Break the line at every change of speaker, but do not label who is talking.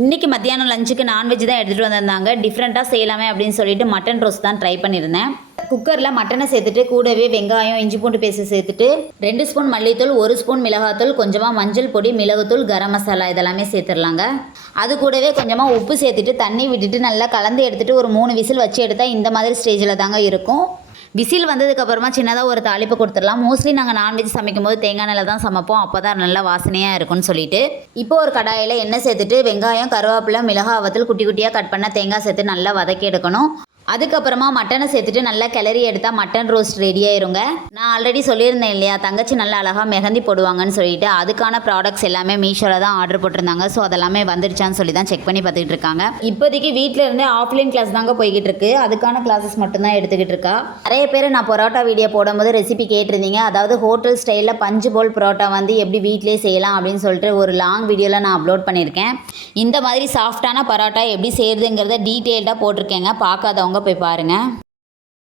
இன்றைக்கி மத்தியானம் லஞ்சுக்கு நான்வெஜ் தான் எடுத்துகிட்டு வந்திருந்தாங்க. டிஃப்ரெண்ட்டாக செய்யலாமே அப்படின்னு சொல்லிட்டு மட்டன் ரோஸ்ட் தான் ட்ரை பண்ணியிருந்தேன் குக்கரில் மட்டனை சேர்த்துட்டு கூடவே வெங்காயம் இஞ்சி பூண்டு பேஸ்ட் சேர்த்துட்டு ரெண்டு ஸ்பூன் மல்லித்தூள் ஒரு ஸ்பூன் மிளகாத்தூள் கொஞ்சமாக மஞ்சள் பொடி மிளகுத்தூள் கரம் மசாலா இதெல்லாமே சேர்த்துடலாங்க. அது கூடவே கொஞ்சமாக உப்பு சேர்த்துட்டு தண்ணி விட்டுட்டு நல்லா கலந்து எடுத்துகிட்டு ஒரு மூணு விசில் வச்சு எடுத்தால் இந்த மாதிரி ஸ்டேஜில் தாங்க இருக்கும். விசில் வந்ததுக்கப்புறமா சின்னதாக ஒரு தாளிப்பு கொடுத்துடலாம். மோஸ்ட்லி நாங்கள் நான்வெஜ் சமைக்கும் போது தேங்காய் நெல்லை தான் சமைப்போம். அப்போ தான் நல்லா வாசனையாக இருக்கும்னு சொல்லிட்டு. இப்போ ஒரு கடாயில் எண்ணெய் சேர்த்துட்டு வெங்காயம் கருவேப்பிலை மிளகாய் வத்தல் குட்டி குட்டியாக கட் பண்ண தேங்காய் சேர்த்து நல்லா வதக்கி எடுக்கணும். அதுக்கப்புறமா மட்டனை சேர்த்துட்டு நல்லா கிளறி எடுத்தால் மட்டன் ரோஸ்ட் ரெடி ஆயிருங்க. நான் ஆல்ரெடி சொல்லியிருந்தேன் இல்லையா தங்கச்சி நல்லா அழகாக மெஹந்தி போடுவாங்கன்னு சொல்லிட்டு அதுக்கான ப்ராடக்ட்ஸ் எல்லாமே மீஷோவில் தான் ஆர்டர் போட்டிருந்தாங்க. ஸோ அதெல்லாமே வந்துருச்சான்னு சொல்லி தான் செக் பண்ணி பார்த்துக்கிட்டு இருக்காங்க. இப்போதைக்கு வீட்டில் இருந்தே ஆஃப்லைன் கிளாஸ் தாங்க போய்கிட்டு இருக்கு. அதுக்கான கிளாஸஸ் மட்டும்தான் எடுத்துக்கிட்டு இருக்கா. நிறைய பேர் நான் பரோட்டா வீடியோ போடும்போது ரெசிபி கேட்டிருந்தீங்க. அதாவது ஹோட்டல் ஸ்டைலில் பஞ்சு போல் பரோட்டா வந்து எப்படி வீட்டிலே செய்யலாம் அப்படின்னு சொல்லிட்டு ஒரு லாங் வீடியோவில் நான் அப்லோட் பண்ணியிருக்கேன். இந்த மாதிரி சாஃப்டான பரோட்டா எப்படி செய்கிறதுங்கிறத டீட்டெயில்டாக போட்டிருக்கேங்க. பார்க்காதவங்க போய் பாருங்கள்